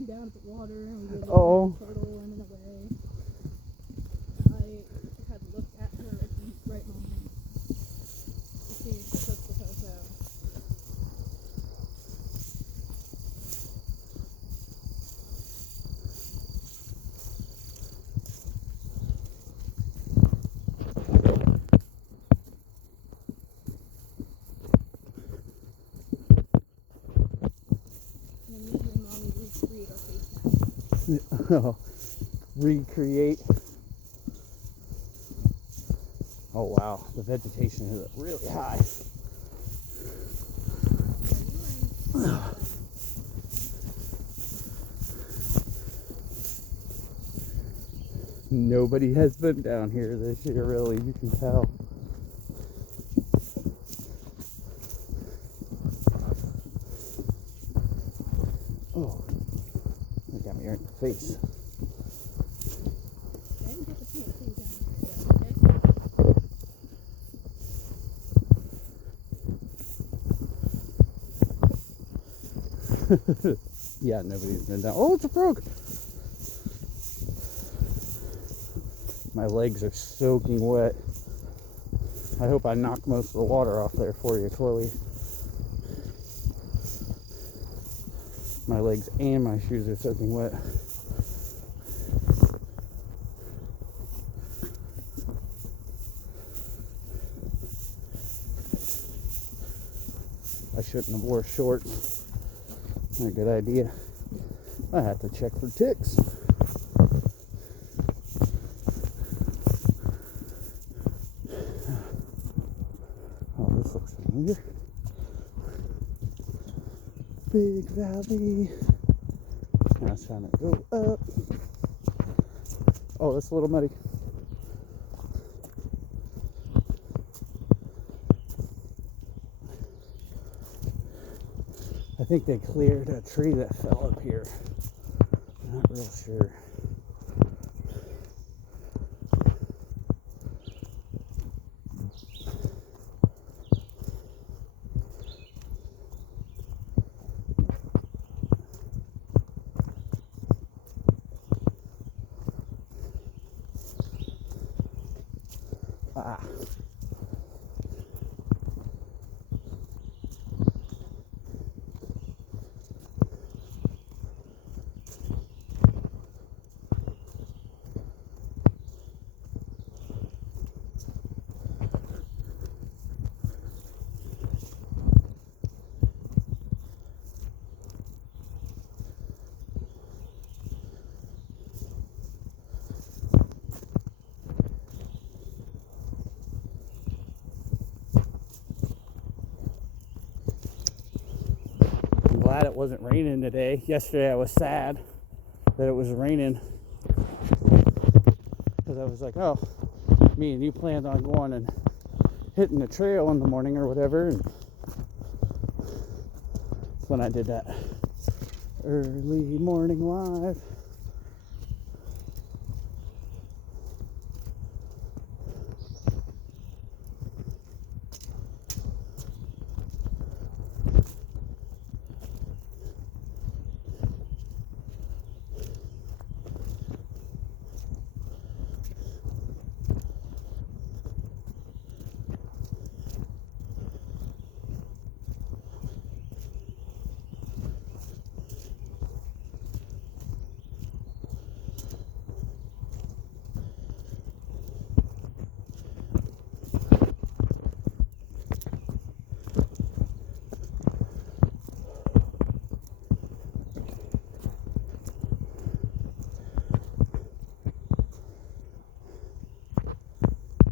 looking down at the water and we were Oh. turtle running away. I had looked at her at the right moment to see if she took the house out. And me and Mommy recreate our face now. Recreate. Oh wow, the vegetation is really high. Nobody has been down here this year, really, you can tell. Oh, that got me right in the face. I didn't get the paint thing down here yet, okay? Yeah, nobody's been down. Oh, it's a frog! My legs are soaking wet. I hope I knocked most of the water off there for you, Chloe. My legs and my shoes are soaking wet. I shouldn't have wore shorts. Not a good idea. I have to check for ticks. Oh, this looks familiar. Big valley. Now it's time to go up. Oh, that's a little muddy. I think they cleared a tree that fell up here. I'm not real sure. Ah. I'm glad it wasn't raining today. Yesterday I was sad that it was raining because I was like, oh, me and you planned on going and hitting the trail in the morning or whatever, and that's when I did that early morning live.